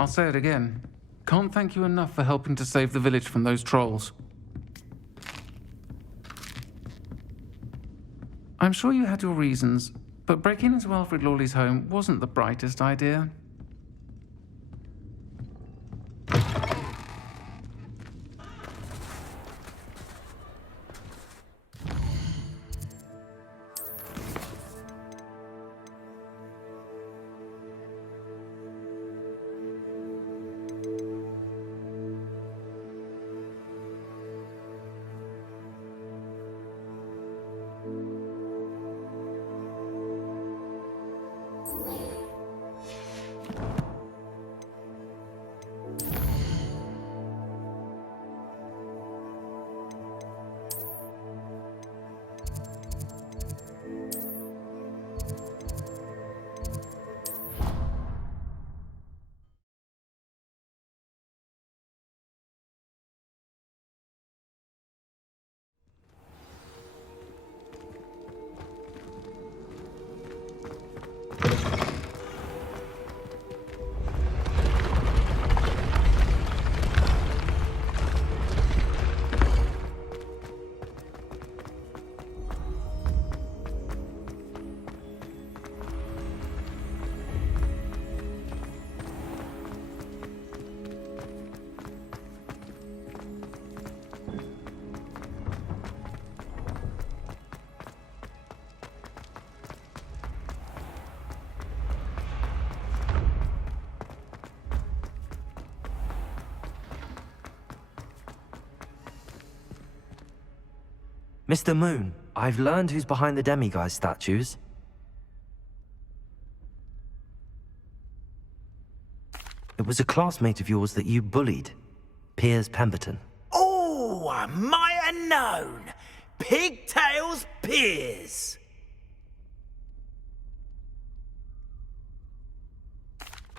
I'll say it again. Can't thank you enough for helping to save the village from those trolls. I'm sure you had your reasons, but breaking into Alfred Lawley's home wasn't the brightest idea. Mr. Moon, I've learned who's behind the demiguise statues. It was a classmate of yours that you bullied, Piers Pemberton. Oh, I might have known. Pigtails Piers.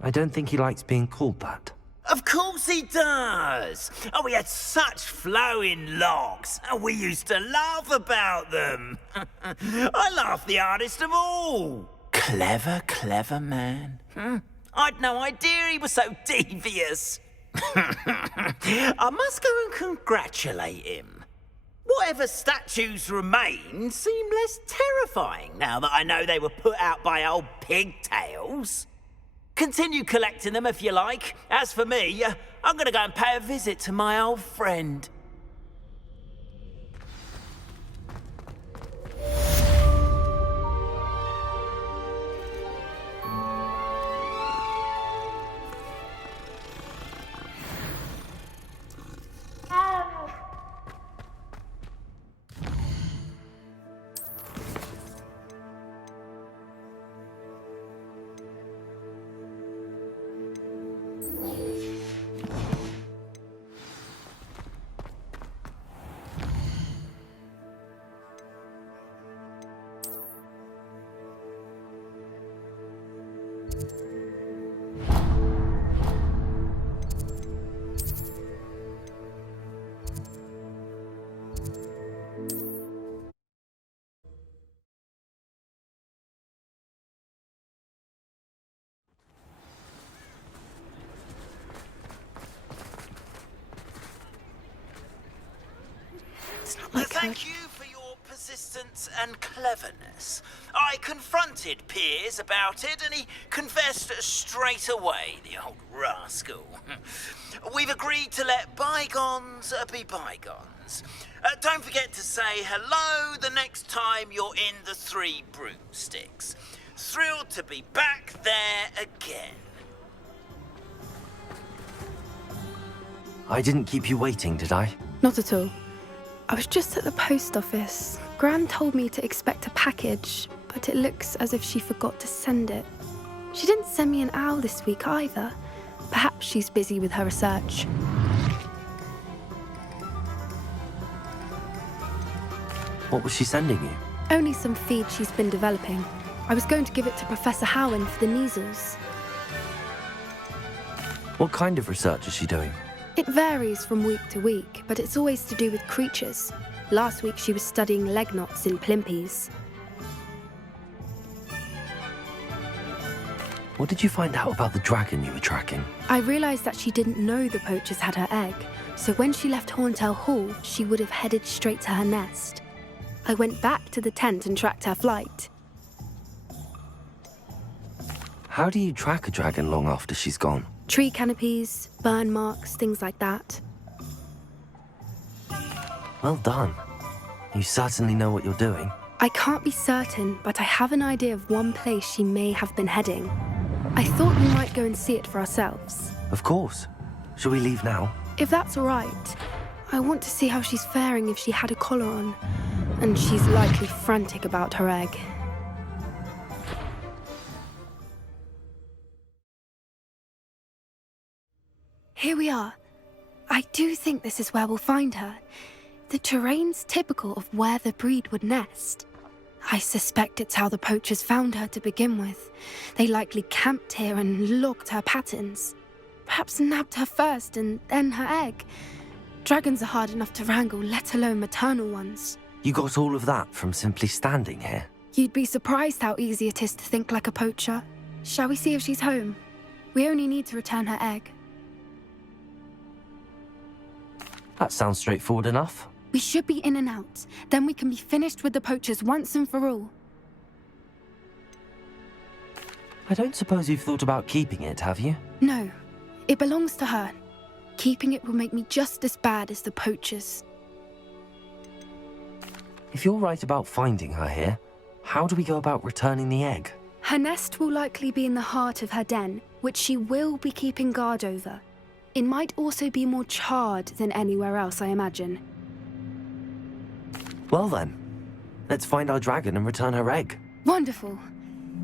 I don't think he likes being called that. Of course he does. Oh, he had such flowing locks, and we used to laugh about them. I laughed the hardest of all. Clever, clever man. I'd no idea he was so devious. I must go and congratulate him. Whatever statues remain seem less terrifying now that I know they were put out by old pigtails. Continue collecting them if you like. As for me, I'm gonna go and pay a visit to my old friend. Thank you for your persistence and cleverness. I confronted Piers about it, and he confessed straight away, the old rascal. We've agreed to let bygones be bygones. Don't forget to say hello the next time you're in the Three Broomsticks. Thrilled to be back there again. I didn't keep you waiting, did I? Not at all. I was just at the post office. Gran told me to expect a package, but it looks as if she forgot to send it. She didn't send me an owl this week either. Perhaps she's busy with her research. What was she sending you? Only some feed she's been developing. I was going to give it to Professor Howin for the measles. What kind of research is she doing? It varies from week to week, but it's always to do with creatures. Last week she was studying leg knots in plimpies. What did you find out about the dragon you were tracking? I realised that she didn't know the poachers had her egg, so when she left Horntail Hall, she would have headed straight to her nest. I went back to the tent and tracked her flight. How do you track a dragon long after she's gone? Tree canopies, burn marks, things like that. Well done. You certainly know what you're doing. I can't be certain, but I have an idea of one place she may have been heading. I thought we might go and see it for ourselves. Of course. Shall we leave now? If that's all right. I want to see how she's faring if she had a collar on. And she's likely frantic about her egg. Here we are. I do think this is where we'll find her. The terrain's typical of where the breed would nest. I suspect it's how the poachers found her to begin with. They likely camped here and logged her patterns. Perhaps nabbed her first and then her egg. Dragons are hard enough to wrangle, let alone maternal ones. You got all of that from simply standing here? You'd be surprised how easy it is to think like a poacher. Shall we see if she's home? We only need to return her egg. That sounds straightforward enough. We should be in and out. Then we can be finished with the poachers once and for all. I don't suppose you've thought about keeping it, have you? No, it belongs to her. Keeping it will make me just as bad as the poachers. If you're right about finding her here, how do we go about returning the egg? Her nest will likely be in the heart of her den, which she will be keeping guard over. It might also be more charred than anywhere else, I imagine. Well then, let's find our dragon and return her egg. Wonderful.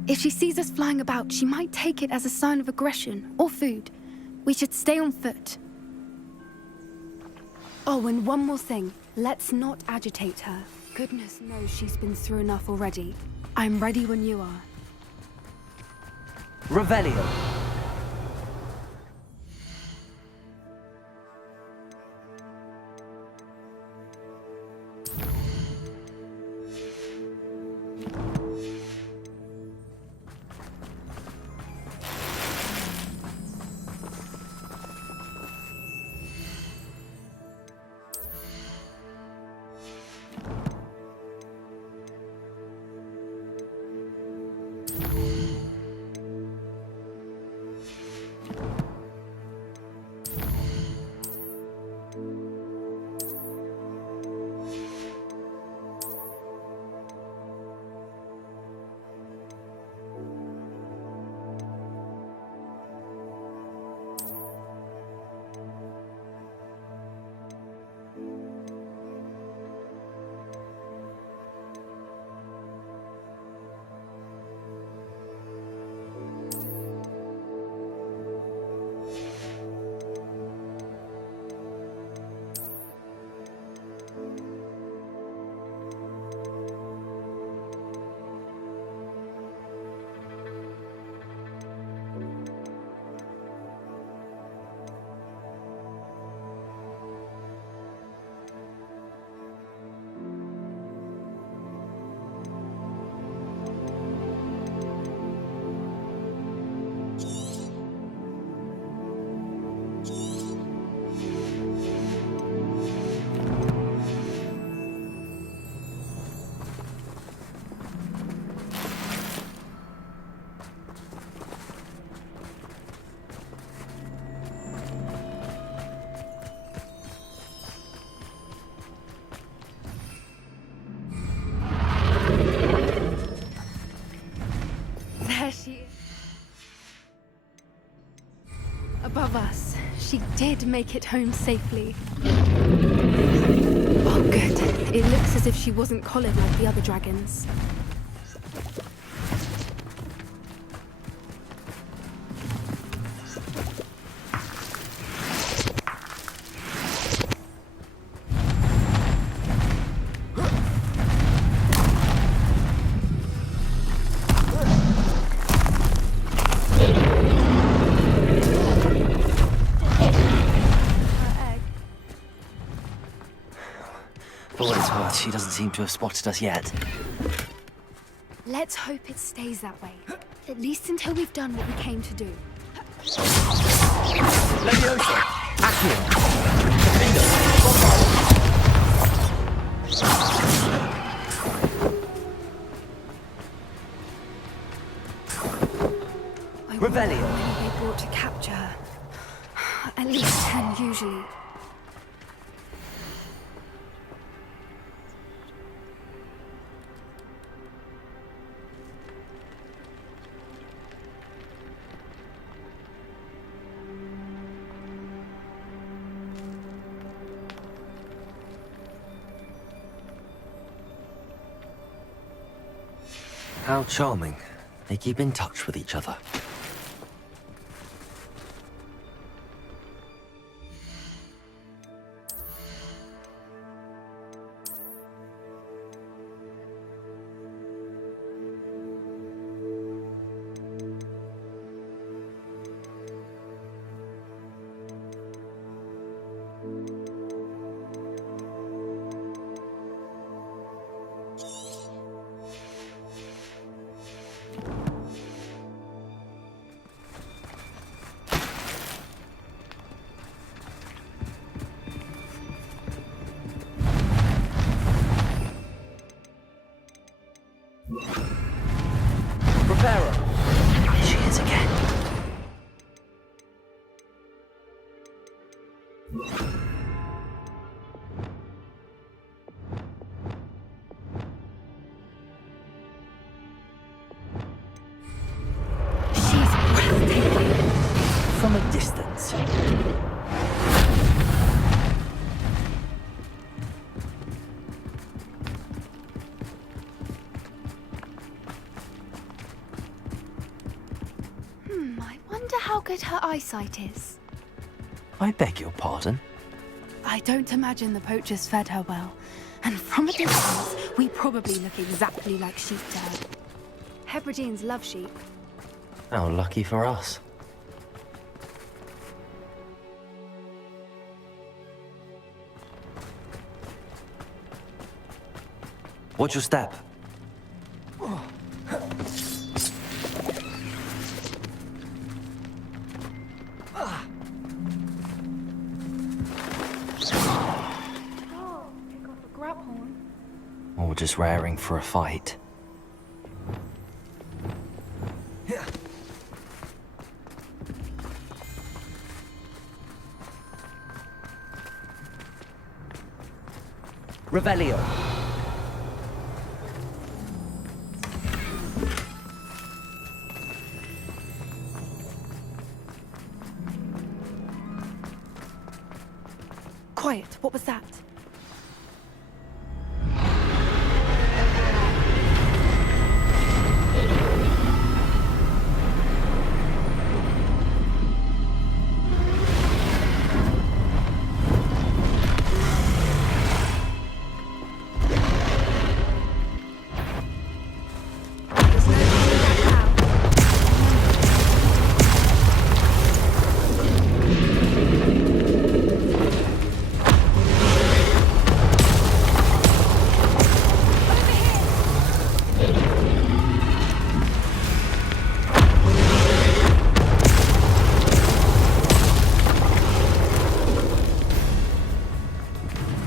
If she sees us flying about, she might take it as a sign of aggression or food. We should stay on foot. Oh, and one more thing. Let's not agitate her. Goodness knows she's been through enough already. I'm ready when you are. Revelio. There she is. Above us. She did make it home safely. Oh, good. It looks as if she wasn't collared like the other dragons. For what it's worth, she doesn't seem to have spotted us yet. Let's hope it stays that way. At least until we've done what we came to do. Leviosa! Accio! Cathedral! I Revelio. wonder how many they brought to capture her. At least 10 usually. How charming. They keep in touch with each other. Prepare her. She is again. She's breathtaking. From a distance. I wonder how good her eyesight is. I beg your pardon? I don't imagine the poachers fed her well. And from a distance, we probably look exactly like sheep to her. Hebrideans love sheep. How lucky for us. Watch your step. Or just raring for a fight. Revelio. Quiet, what was that?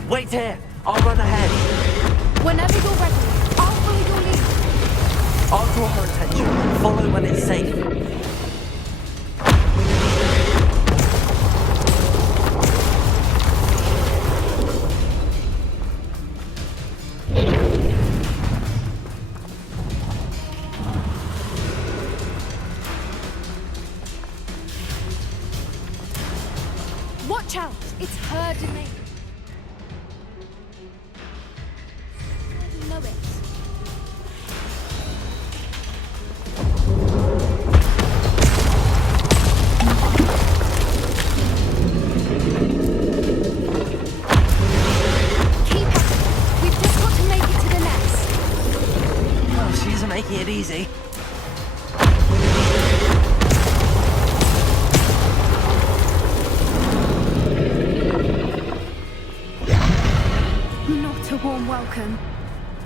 Wait here. I'll run ahead. Whenever you're ready, I'll follow your lead. I'll draw her attention. Follow when it's safe. Watch out! It's her domain. I know it. Keep at it. We've just got to make it to the nest. Oh, she isn't making it easy. Not a warm welcome.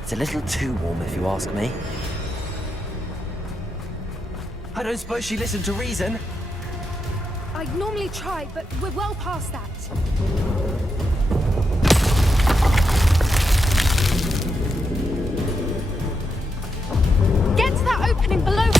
It's a little too warm if you ask me. I don't suppose she listened to reason. I normally try, but we're well past that. Get to that opening below.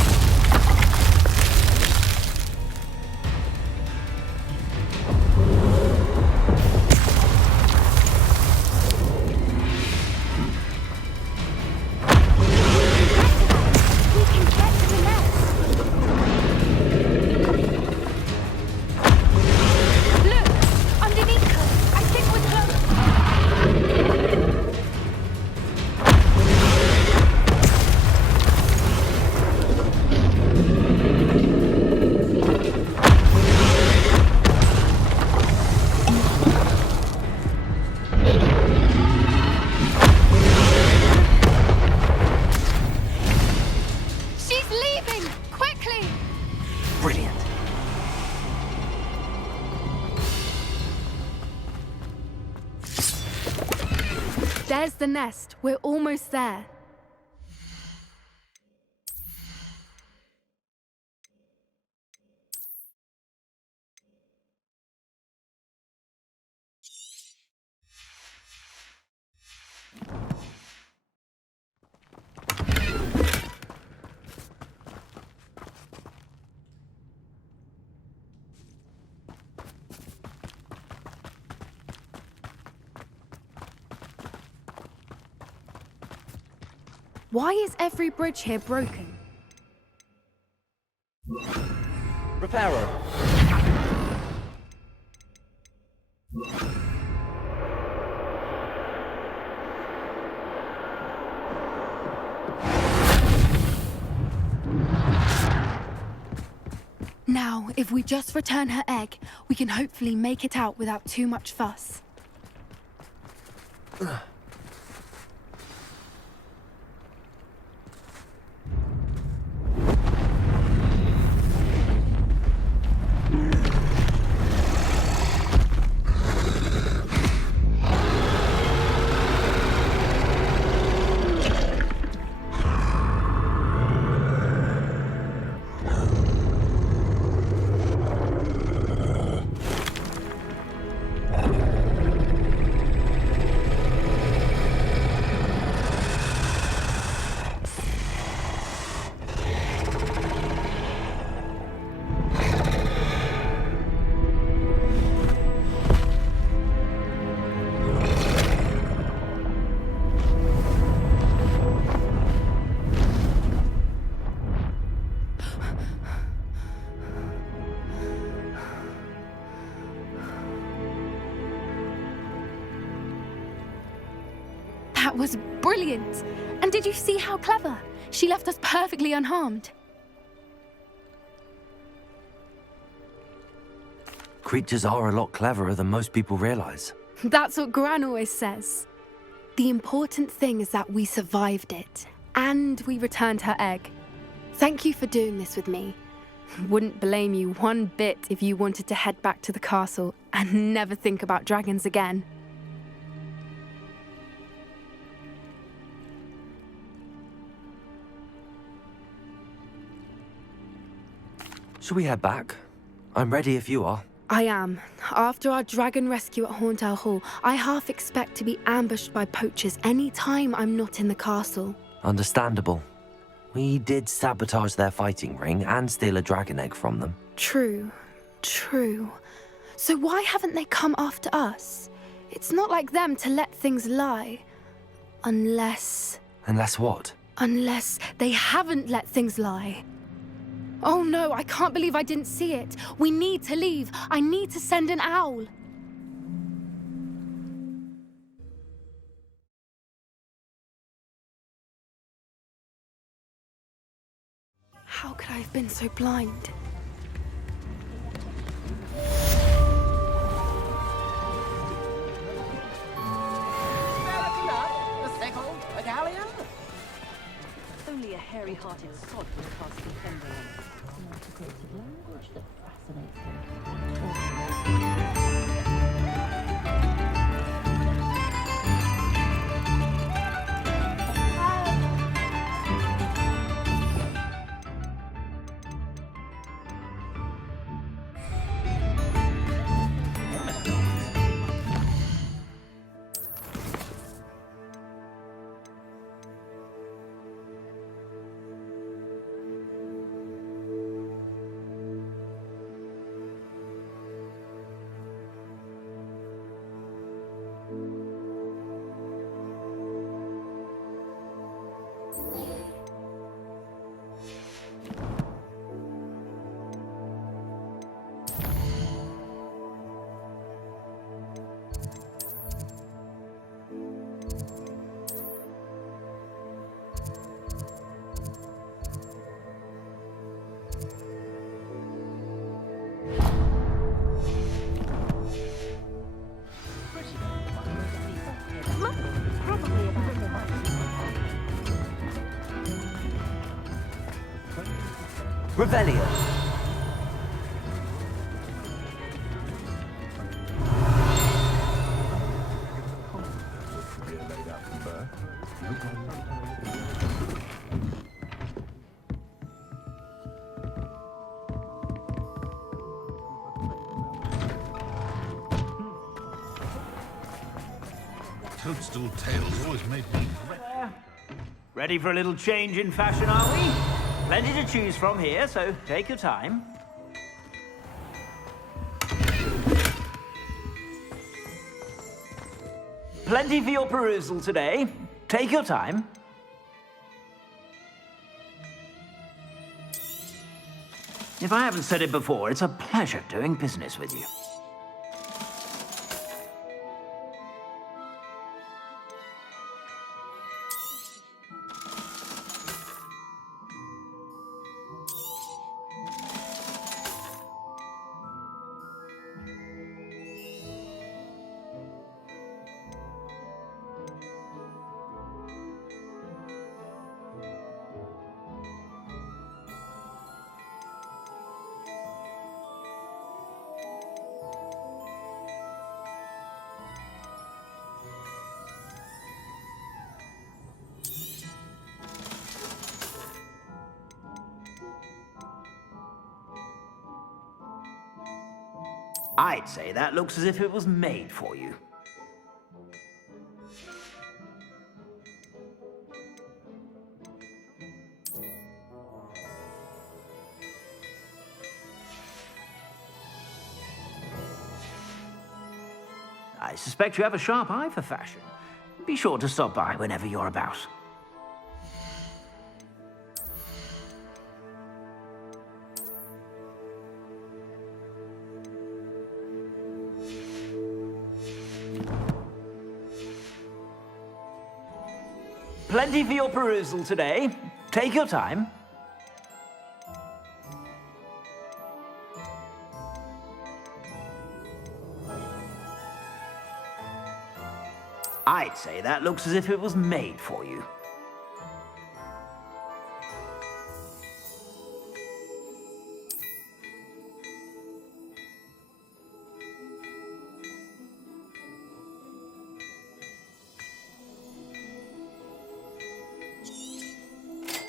There's the nest. We're almost there. Why is every bridge here broken? Reparo. Now, if we just return her egg, we can hopefully make it out without too much fuss. That was brilliant! And did you see how clever? She left us perfectly unharmed. Creatures are a lot cleverer than most people realize. That's what Gran always says. The important thing is that we survived it, and we returned her egg. Thank you for doing this with me. Wouldn't blame you one bit if you wanted to head back to the castle and never think about dragons again. Shall we head back? I'm ready if you are. I am. After our dragon rescue at Hauntow Hall, I half expect to be ambushed by poachers any time I'm not in the castle. Understandable. We did sabotage their fighting ring and steal a dragon egg from them. True. So why haven't they come after us? It's not like them to let things lie. Unless what? Unless they haven't let things lie. Oh no, I can't believe I didn't see it. We need to leave. I need to send an owl. How could I have been so blind? Only a hairy-hearted sod will cast defender on it. An articulated language that fascinates him. Revelio. Toadstool tails always made me Ready for a little change in fashion, are we? Plenty to choose from here, so take your time. Plenty for your perusal today. Take your time. If I haven't said it before, it's a pleasure doing business with you. I'd say that looks as if it was made for you. I suspect you have a sharp eye for fashion. Be sure to stop by whenever you're about. Plenty for your perusal today. Take your time. I'd say that looks as if it was made for you.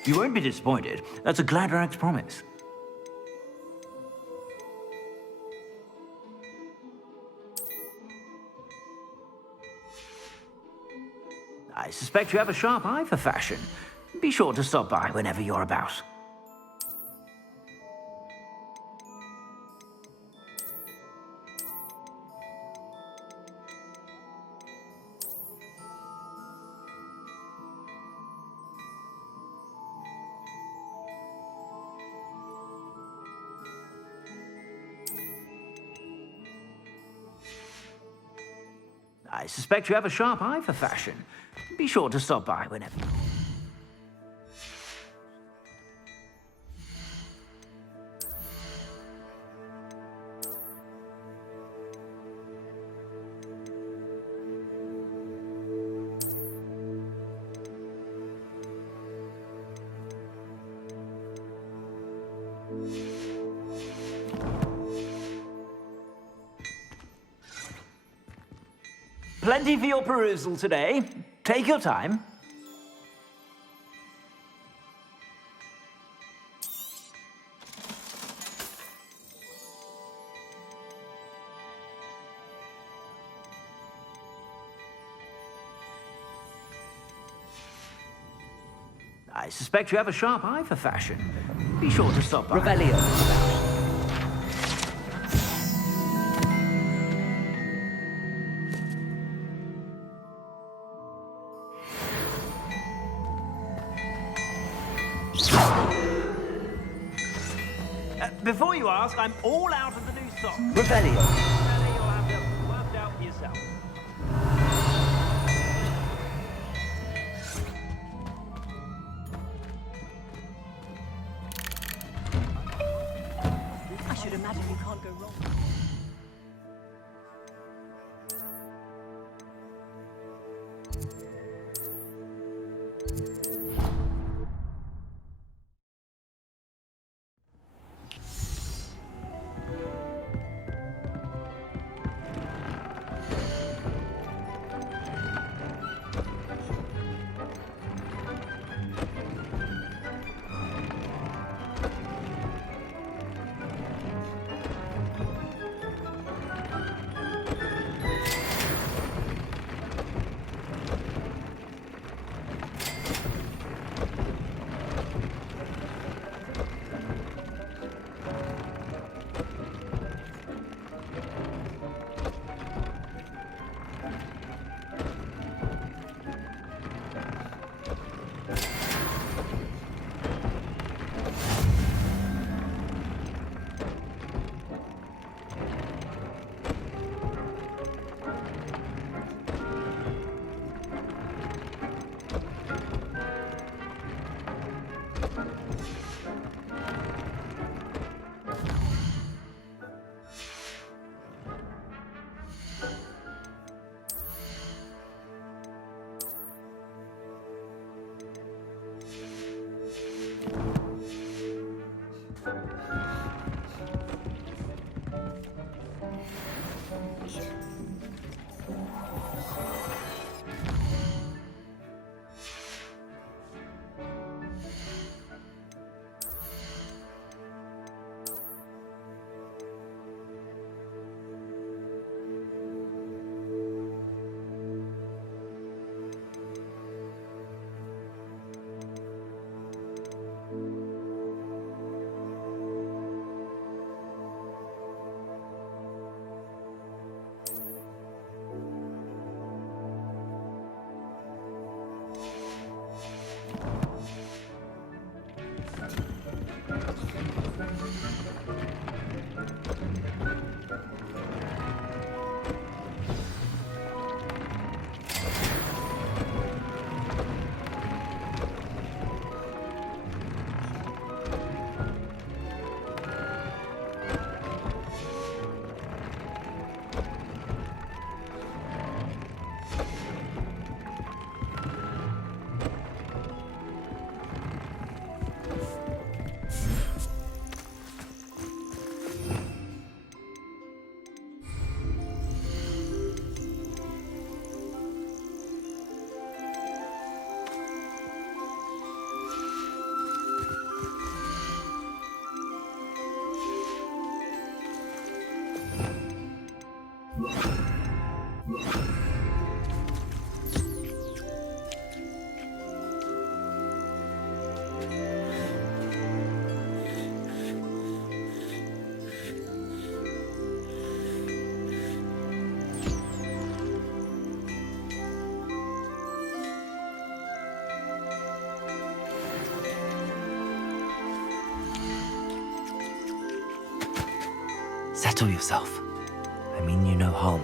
You won't be disappointed. That's a Gladrax promise. I suspect you have a sharp eye for fashion. Be sure to stop by whenever you're about. I suspect you have a sharp eye for fashion. Be sure to stop by whenever. Plenty for your perusal today. Take your time. I suspect you have a sharp eye for fashion. Be sure to stop by. Revelio. Before you ask, I'm all out of the new socks. Revelio. You'll have to work it out for yourself. I should imagine you can't go wrong. Settle yourself. I mean you no harm.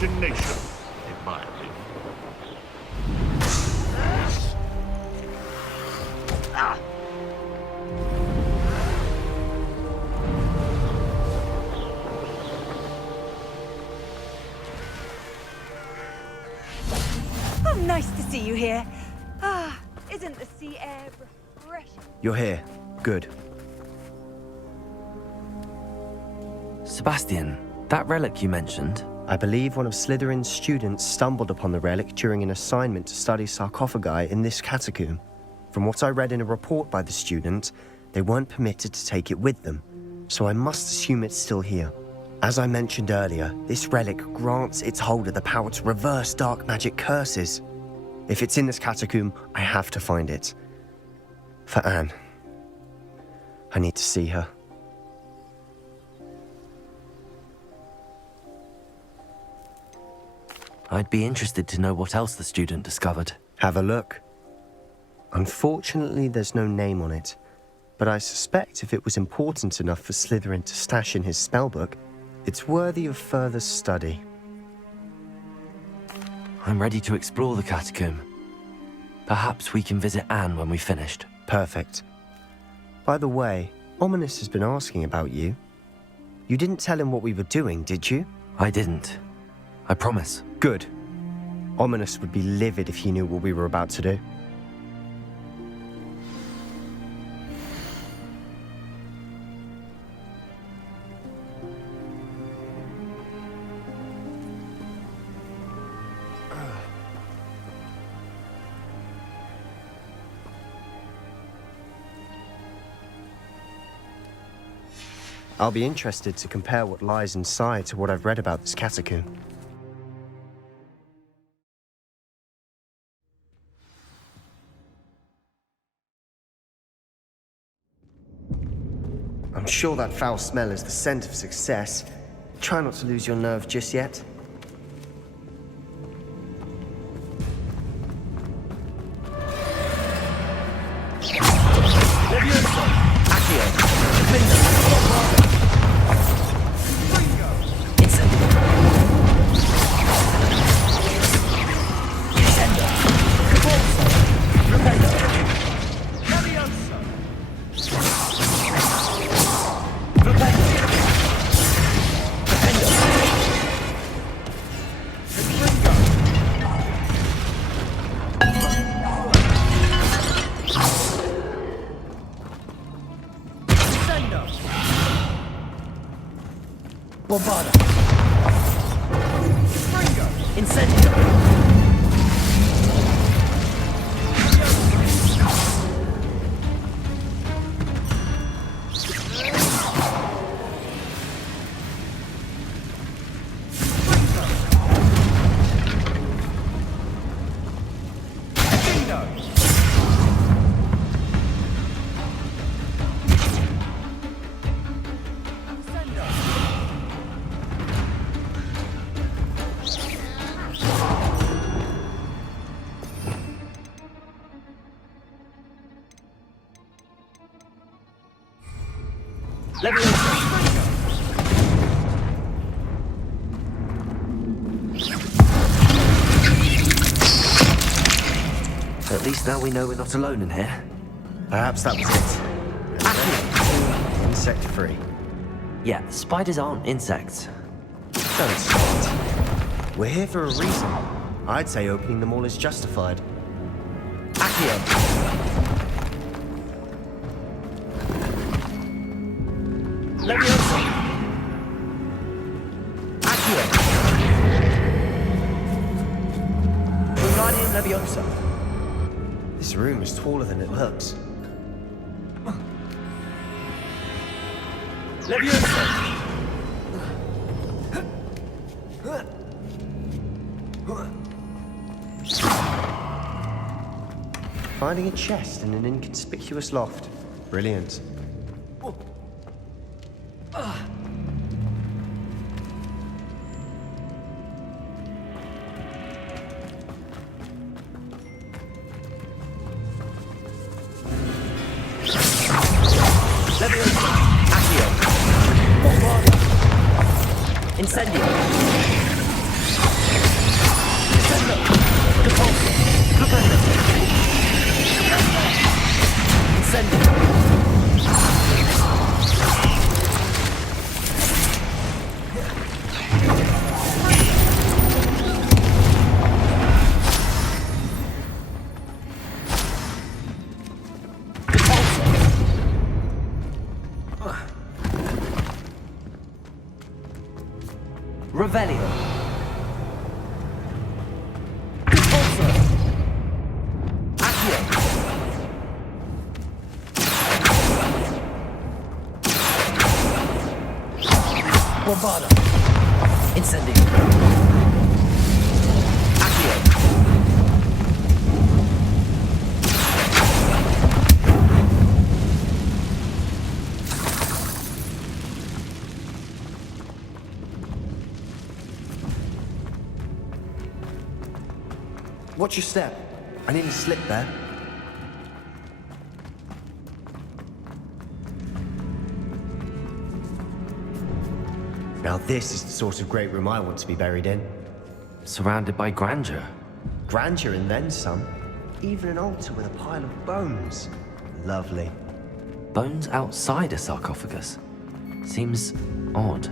imagination, in my opinion. Oh, nice to see you here. Ah, isn't the sea air refreshing? You're here. Good. Sebastian, that relic you mentioned, I believe one of Slytherin's students stumbled upon the relic during an assignment to study sarcophagi in this catacomb. From what I read in a report by the student, they weren't permitted to take it with them, so I must assume it's still here. As I mentioned earlier, this relic grants its holder the power to reverse dark magic curses. If it's in this catacomb, I have to find it. For Anne. I need to see her. I'd be interested to know what else the student discovered. Have a look. Unfortunately, there's no name on it, but I suspect if it was important enough for Slytherin to stash in his spellbook, it's worthy of further study. I'm ready to explore the catacomb. Perhaps we can visit Anne when we've finished. Perfect. By the way, Ominous has been asking about you. You didn't tell him what we were doing, did you? I didn't. I promise. Good. Ominous would be livid if he knew what we were about to do. I'll be interested to compare what lies inside to what I've read about this catacomb. I'm sure that foul smell is the scent of success. Try not to lose your nerve just yet. At least now we know we're not alone in here. Perhaps that was it. Insect-free. Yeah, spiders aren't insects. Don't start. We're here for a reason. I'd say opening them all is justified. Accio! Leviosa! Accio! Wingardium Leviosa! This room is taller than it looks. Leviosa! Finding a chest in an inconspicuous loft. Brilliant. Incendio! Revelio. Bombarda. Incendio. Accio. Watch your step. I nearly slipped there. Now this is the sort of great room I want to be buried in. Surrounded by grandeur. Grandeur and then some. Even an altar with a pile of bones. Lovely. Bones outside a sarcophagus. Seems odd.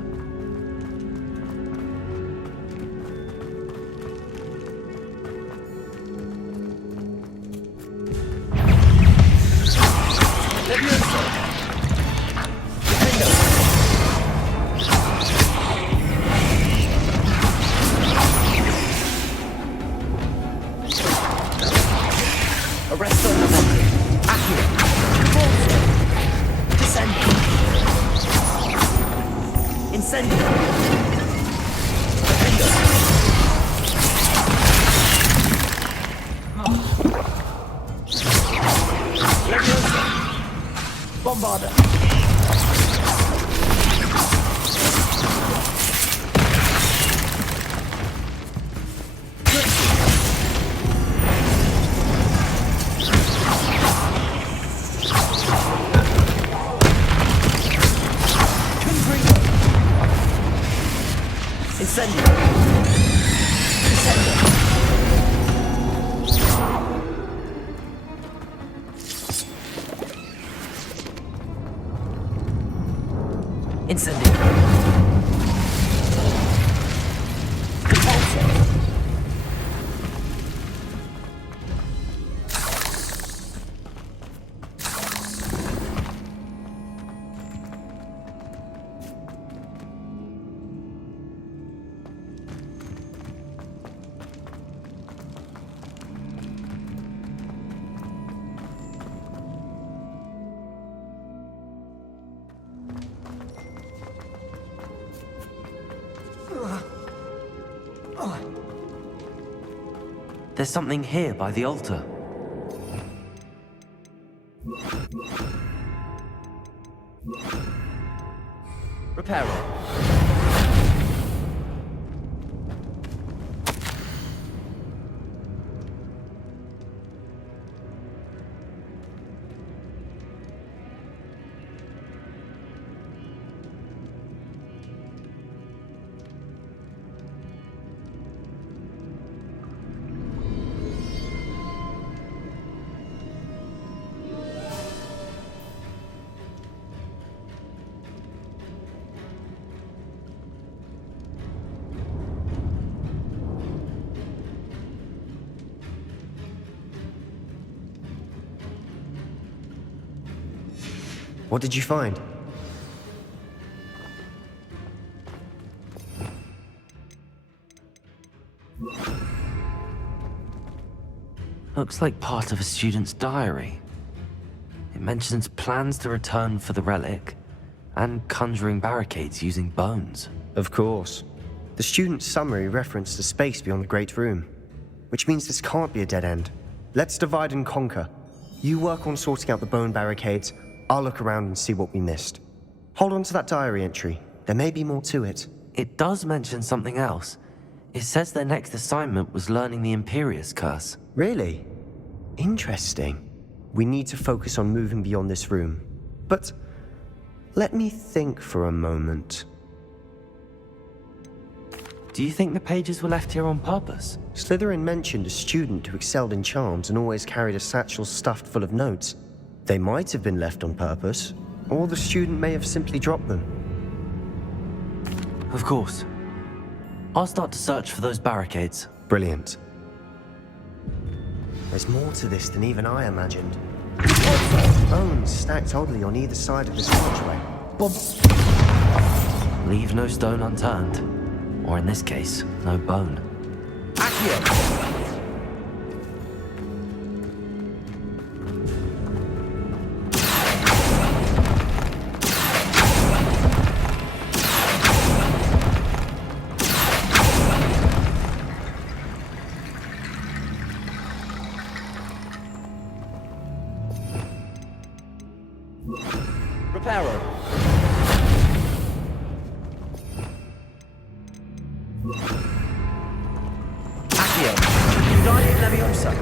Bombarda. There's something here by the altar. Reparo. What did you find? Looks like part of a student's diary. It mentions plans to return for the relic and conjuring barricades using bones. Of course. The student's summary referenced a space beyond the Great Room, which means this can't be a dead end. Let's divide and conquer. You work on sorting out the bone barricades. I'll look around and see what we missed. Hold on to that diary entry. There may be more to it. It does mention something else. It says their next assignment was learning the Imperius Curse. Really? Interesting. We need to focus on moving beyond this room. But let me think for a moment. Do you think the pages were left here on purpose? Slytherin mentioned a student who excelled in charms and always carried a satchel stuffed full of notes. They might have been left on purpose, or the student may have simply dropped them. Of course. I'll start to search for those barricades. Brilliant. There's more to this than even I imagined. Bones stacked oddly on either side of this archway. Leave no stone unturned. Or in this case, no bone. Reparo. Accio. Guardian Leviosa.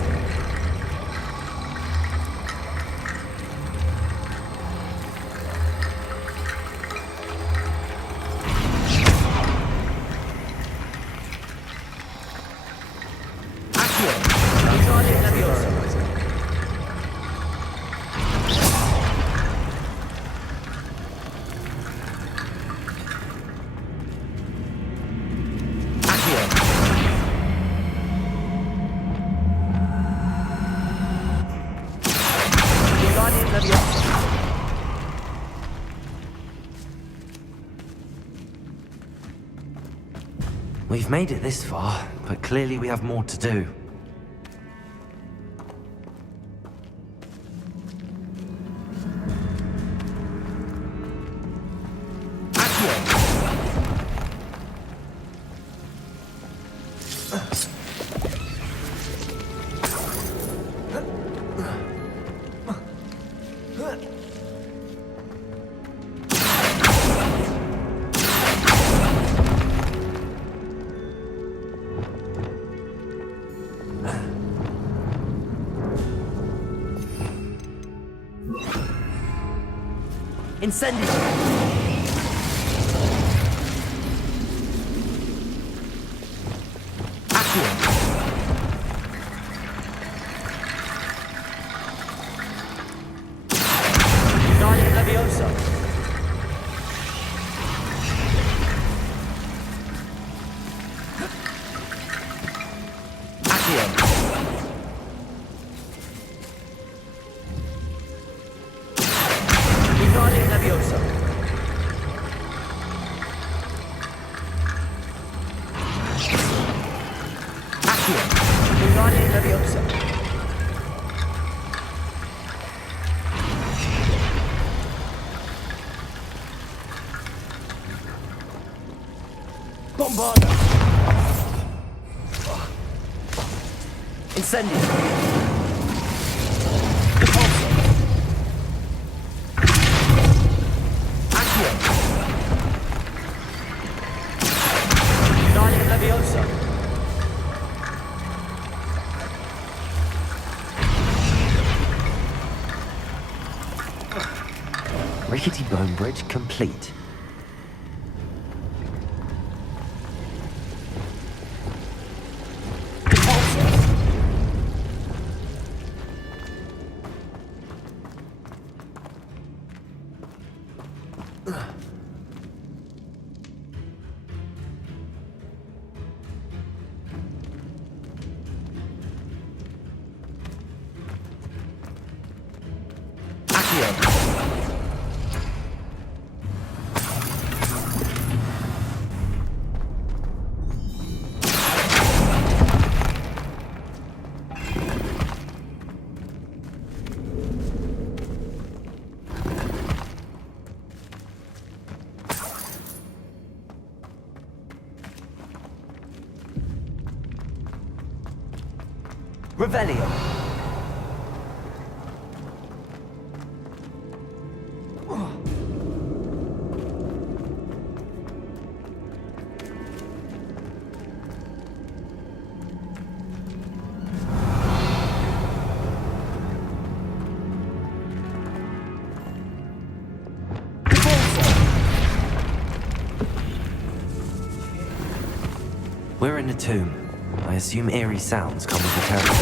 Accio. Guardian Leviosa. We've made it this far, but clearly we have more to do. Incendio. Accio. Guardian Leviosa. Accio. Guardian Leviosa. Accio. Guardian Leviosa. Bombarda. Incendio. Repulsor. Accio. Guardian Leviosa. Rickety bone bridge complete. Revelio. a tomb. I assume eerie sounds come with the territory.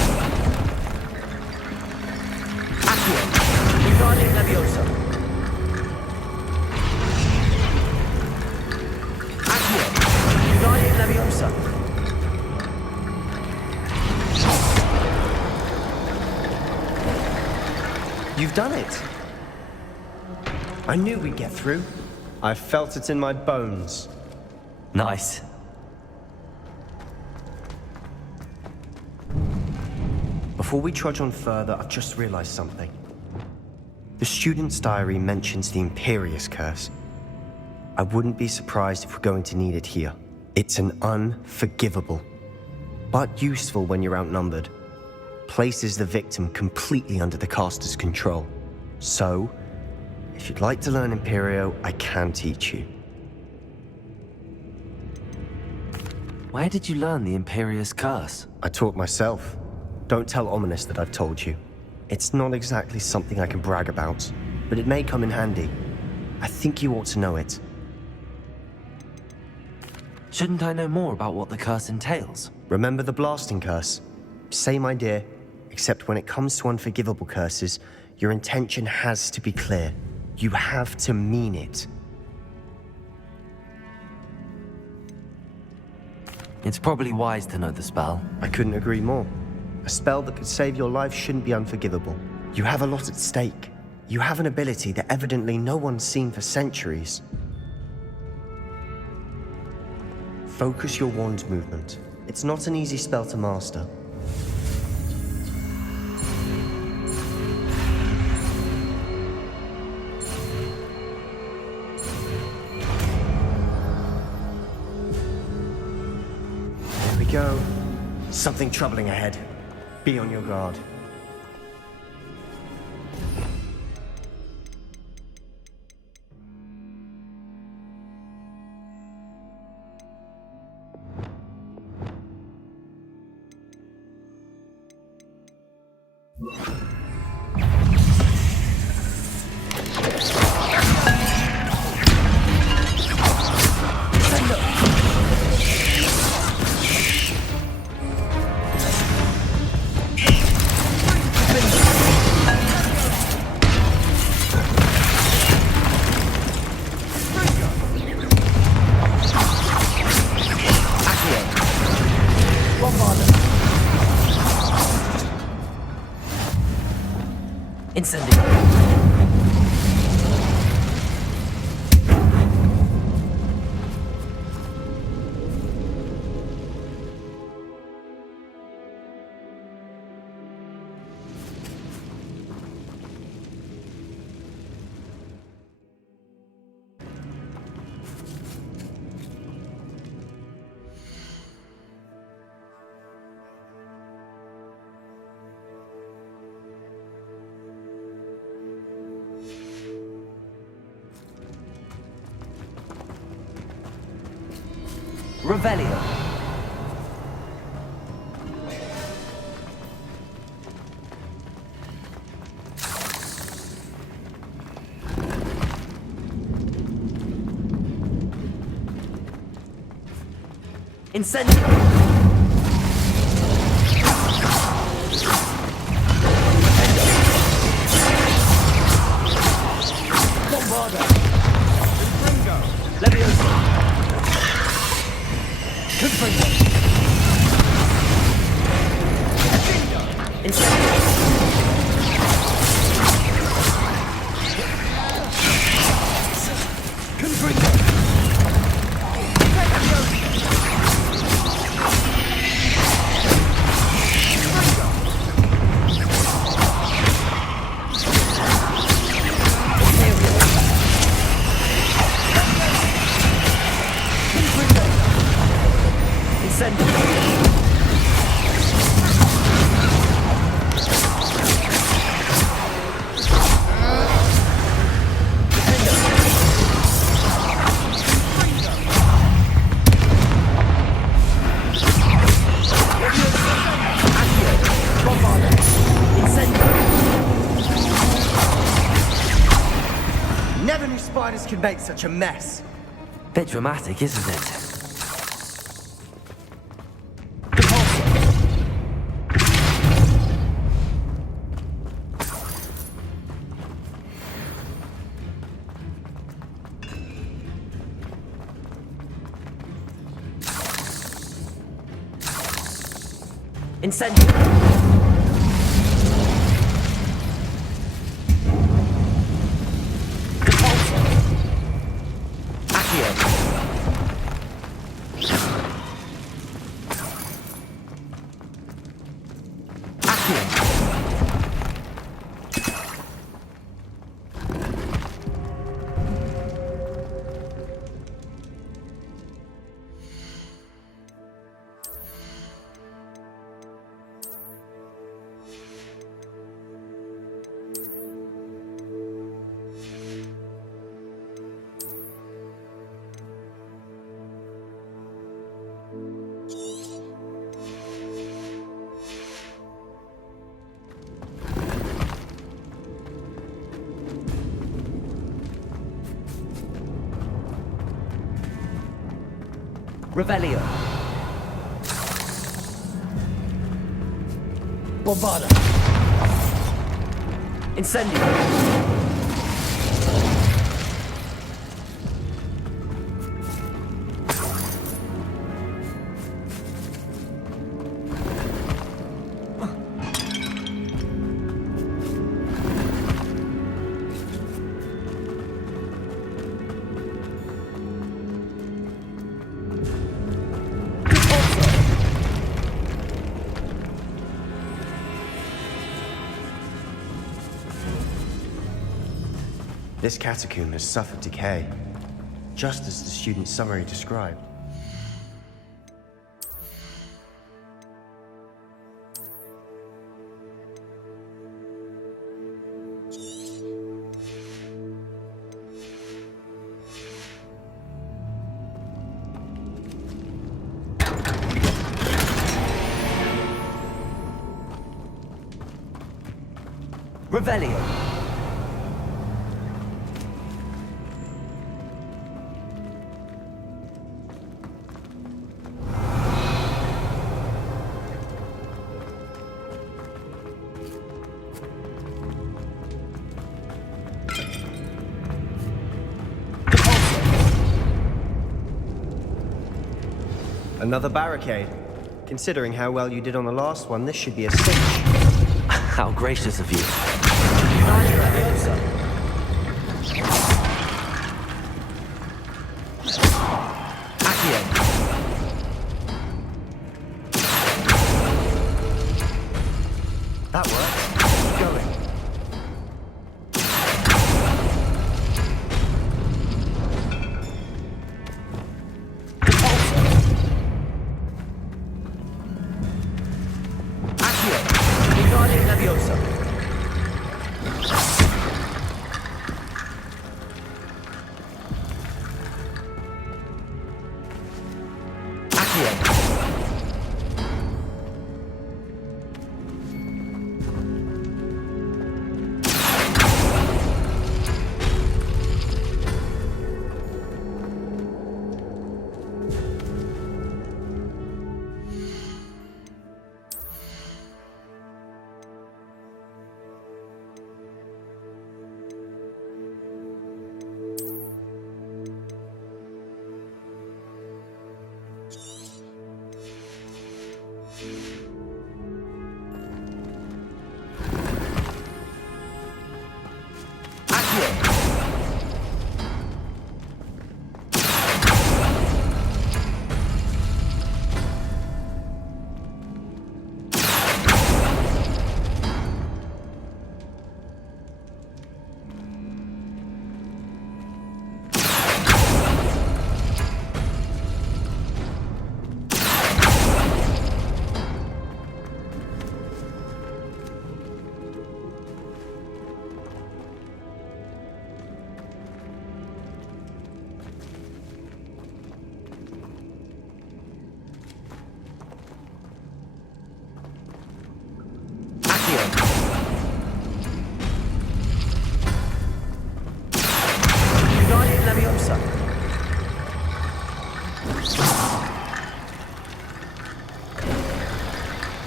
Accio! Wingardium Leviosa! Accio! Wingardium Leviosa! You've done it. I knew we'd get through. I felt it in my bones. Nice. Before we trudge on further, I've just realized something. The student's diary mentions the Imperious Curse. I wouldn't be surprised if we're going to need it here. It's an unforgivable, but useful when you're outnumbered. Places the victim completely under the caster's control. So, if you'd like to learn Imperio, I can teach you. Where did you learn the Imperious Curse? I taught myself. Don't tell Ominous that I've told you. It's not exactly something I can brag about, but it may come in handy. I think you ought to know it. Shouldn't I know more about what the curse entails? Remember the blasting curse? Same idea, except when it comes to unforgivable curses, your intention has to be clear. You have to mean it. It's probably wise to know the spell. I couldn't agree more. A spell that could save your life shouldn't be unforgivable. You have a lot at stake. You have an ability that evidently no one's seen for centuries. Focus your wand movement. It's not an easy spell to master. There we go. Something troubling ahead. Be on your guard. Incendio. Revelio. Incendio. Never knew spiders could make such a mess. Bit dramatic, isn't it? Incendio. Depulso. Accio. Accio. Revelio. Bombada. Incendio. This catacomb has suffered decay, just as the student's summary described. Revelio. Another barricade. Considering how well you did on the last one, this should be a cinch. How gracious of you. Accio. That works. Keep going.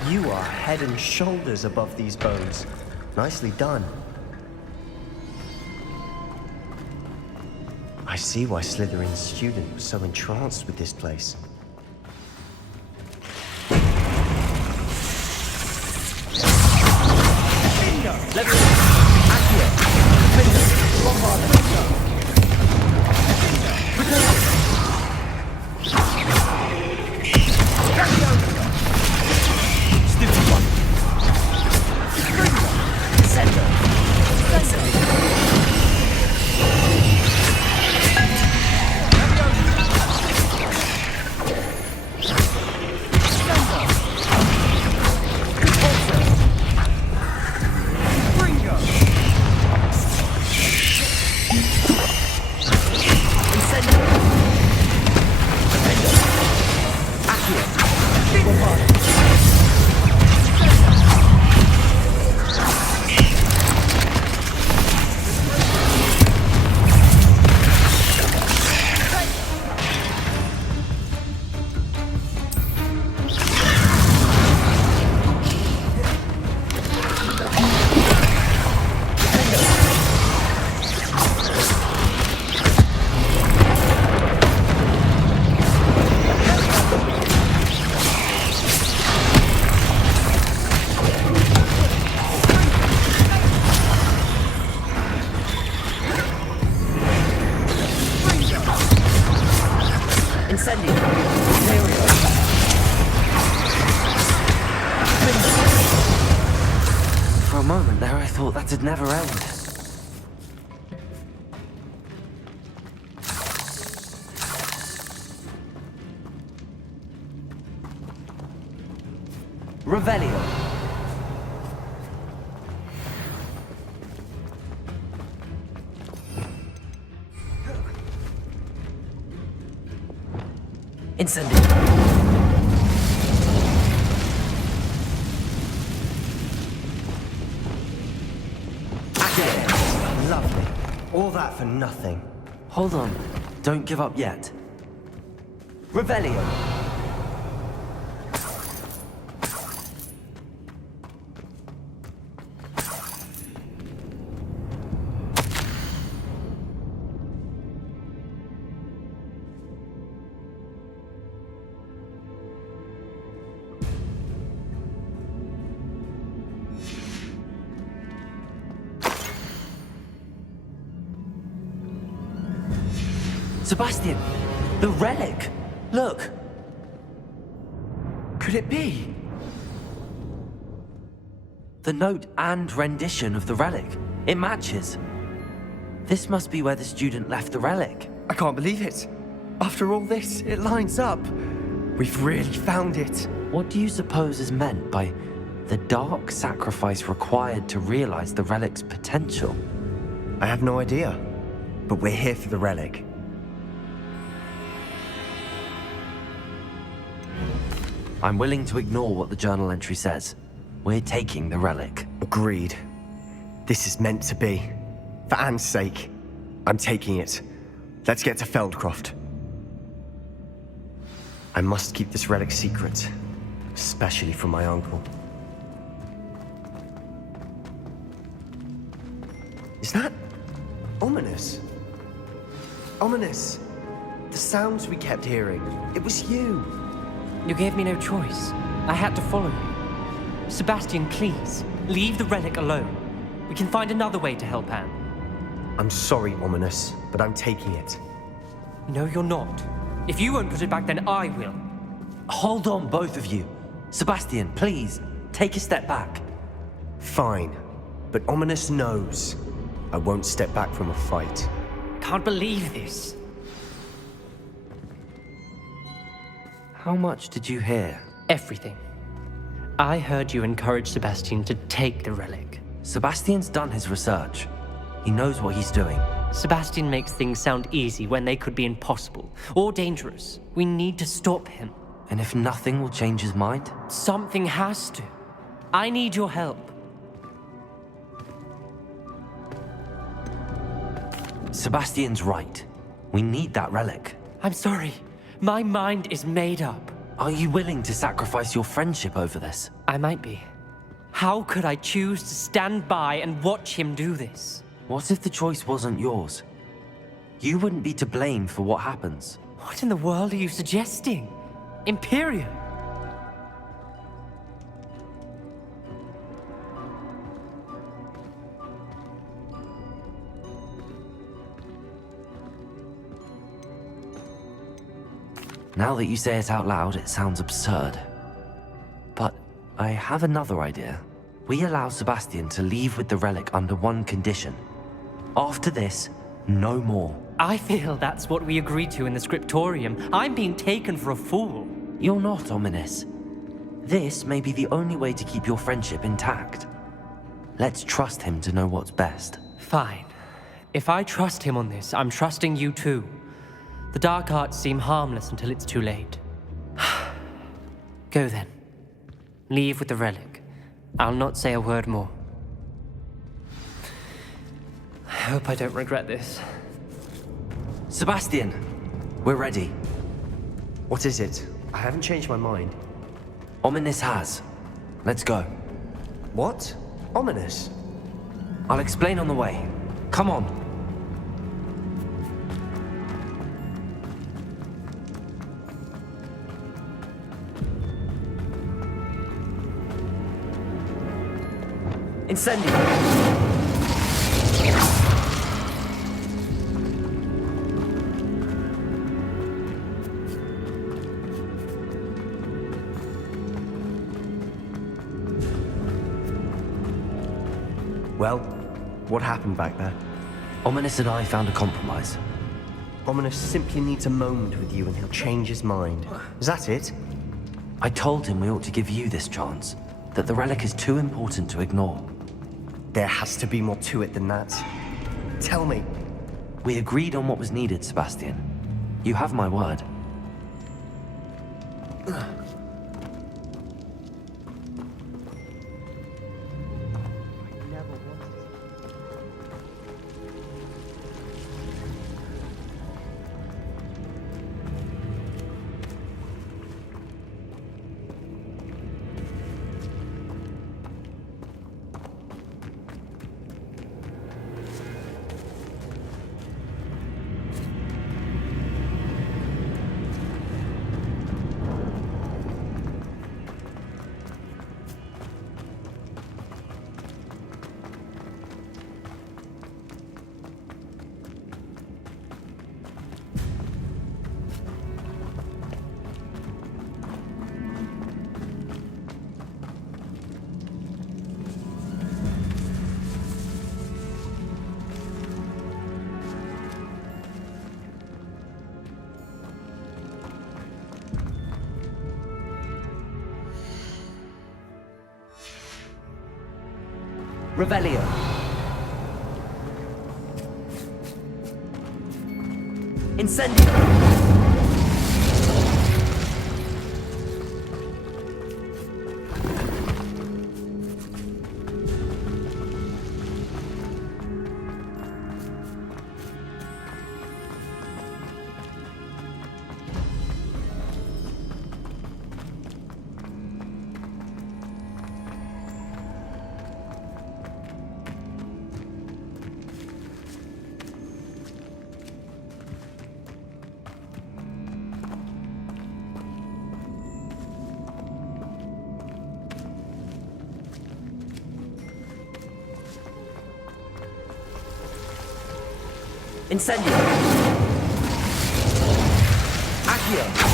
You are head and shoulders above these bones. Nicely done. I see why Slytherin's student was so entranced with this place. That'd never end. Revelio. Incendio. Lovely. All that for nothing. Hold on. Don't give up yet. Revelio. Sebastian! The relic! Look! Could it be? The note and rendition of the relic. It matches. This must be where the student left the relic. I can't believe it. After all this, it lines up. We've really found it. What do you suppose is meant by the dark sacrifice required to realize the relic's potential? I have no idea. But we're here for the relic. I'm willing to ignore what the journal entry says. We're taking the relic. Agreed. This is meant to be. For Anne's sake, I'm taking it. Let's get to Feldcroft. I must keep this relic secret, especially from my uncle. Is that ominous? Ominous. The sounds we kept hearing. It was you. You gave me no choice. I had to follow you. Sebastian, please, leave the relic alone. We can find another way to help Anne. I'm sorry, Ominous, but I'm taking it. No, you're not. If you won't put it back, then I will. Hold on, both of you. Sebastian, please, take a step back. Fine, but Ominous knows I won't step back from a fight. Can't believe this. How much did you hear? Everything. I heard you encourage Sebastian to take the relic. Sebastian's done his research. He knows what he's doing. Sebastian makes things sound easy when they could be impossible or dangerous. We need to stop him. And if nothing will change his mind? Something has to. I need your help. Sebastian's right. We need that relic. I'm sorry. My mind is made up. Are you willing to sacrifice your friendship over this? I might be. How could I choose to stand by and watch him do this? What if the choice wasn't yours? You wouldn't be to blame for what happens. What in the world are you suggesting? Imperium? Now that you say it out loud, it sounds absurd. But I have another idea. We allow Sebastian to leave with the relic under one condition. After this, no more. I feel that's what we agreed to in the scriptorium. I'm being taken for a fool. You're not, Ominous. This may be the only way to keep your friendship intact. Let's trust him to know what's best. Fine. If I trust him on this, I'm trusting you too. The dark arts seem harmless until it's too late. Go then. Leave with the relic. I'll not say a word more. I hope I don't regret this. Sebastian, we're ready. What is it? I haven't changed my mind. Ominous has. Let's go. What? Ominous? I'll explain on the way. Come on. Incendio. Well, What happened back there? Ominous and I found a compromise. Ominous simply needs a moment with you and he'll change his mind. Is that it? I told him we ought to give you this chance, that the relic is too important to ignore. There has to be more to it than that. Tell me. We agreed on what was needed, Sebastian. You have my word. Revelio. Incendio. Incendio. Accio.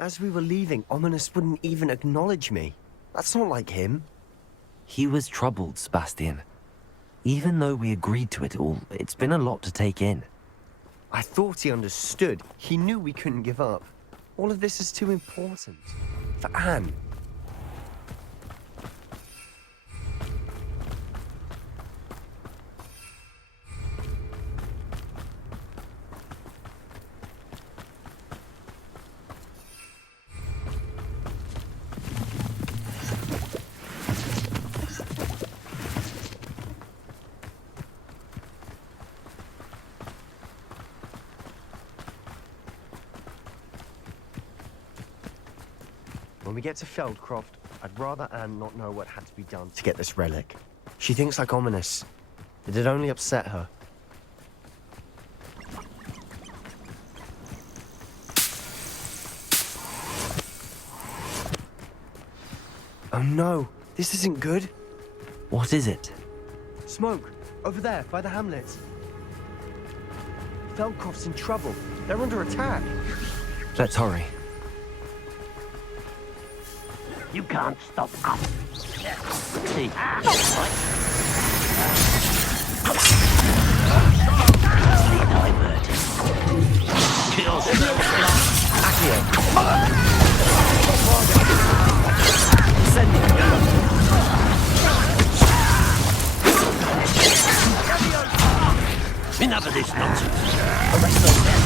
As we were leaving, Ominous wouldn't even acknowledge me. That's not like him. He was troubled, Sebastian. Even though we agreed to it all, it's been a lot to take in. I thought he understood. He knew we couldn't give up. All of this is too important. For Anne. When we get to Feldcroft, I'd rather Anne not know what had to be done to get this relic. She thinks like Ominous. It'd only upset her. Oh no, this isn't good. What is it? Smoke, over there, by the hamlet. Feldcroft's in trouble. They're under attack. Let's hurry. You can't stop us. See? Easily diverted. Kill Incendio. of this nonsense. Arrest those men.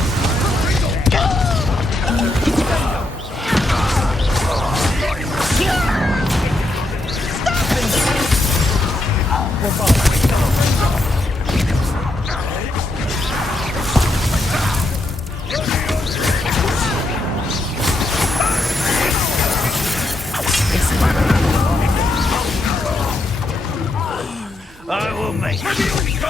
I will make you go!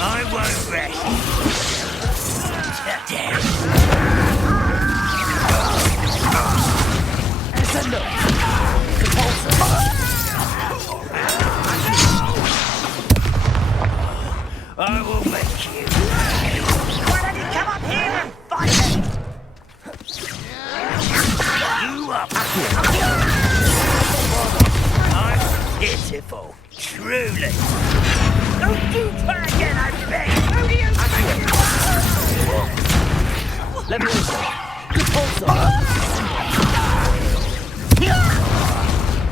I won't rest. I will make you. Why don't you come up here and fight me? You up. I'm pitiful, truly. Don't you try again, I beg! Who do you think? Let me also. Good also.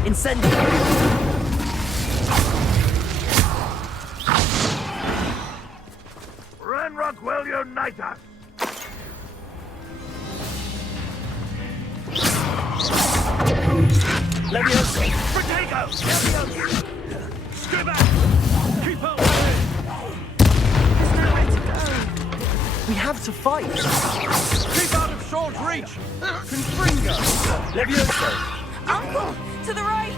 Incendiary. Ranrock will unite us. Leviosa! Protego! Leviosa! Scribber! Keep away! There's nowhere to go. We have to fight. Keep out of sword's reach! Confringo! Leviosa! Uncle, to the right.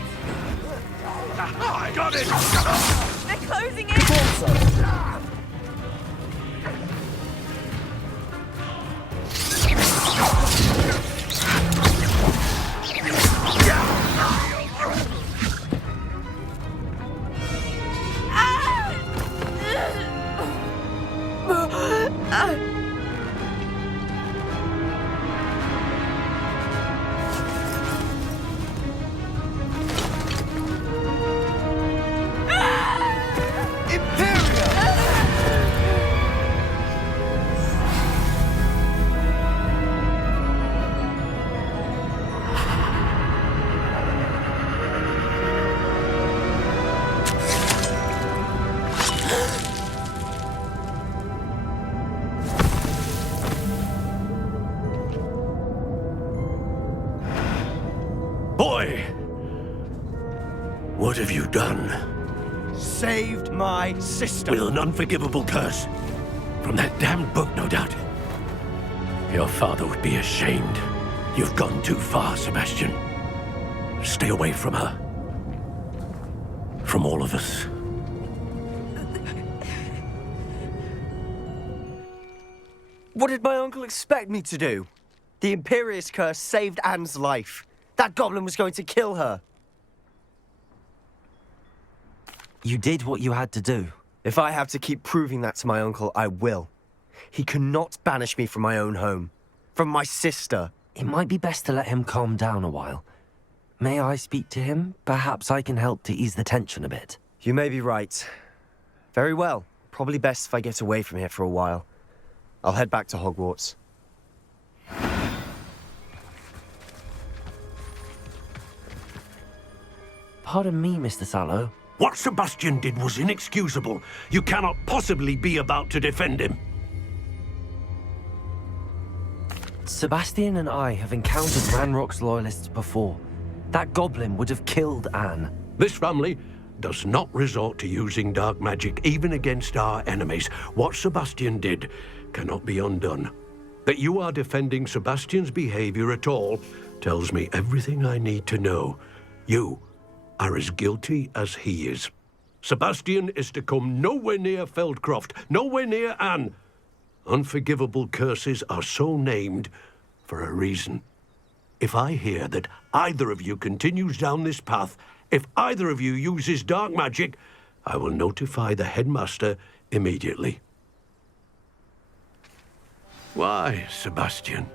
I got it! They're closing in. Also. Boy! What have you done? Saved my sister. With an unforgivable curse. From that damned book, no doubt. Your father would be ashamed. You've gone too far, Sebastian. Stay away from her. From all of us. What did my uncle expect me to do? The Imperious curse saved Anne's life. That goblin was going to kill her. You did what you had to do. If I have to keep proving that to my uncle, I will. He cannot banish me from my own home. From my sister. It might be best to let him calm down a while. May I speak to him? Perhaps I can help to ease the tension a bit. You may be right. Very well. Probably best if I get away from here for a while. I'll head back to Hogwarts. Pardon me, Mr. Sallow. What Sebastian did was inexcusable. You cannot possibly be about to defend him. Sebastian and I have encountered Ranrock's loyalists before. That goblin would have killed Anne. This family does not resort to using dark magic even against our enemies. What Sebastian did cannot be undone. That you are defending Sebastian's behavior at all tells me everything I need to know. You are as guilty as he is. Sebastian is to come nowhere near Feldcroft, nowhere near Anne. Unforgivable curses are so named for a reason. If I hear that either of you continues down this path, if either of you uses dark magic, I will notify the headmaster immediately. Why, Sebastian?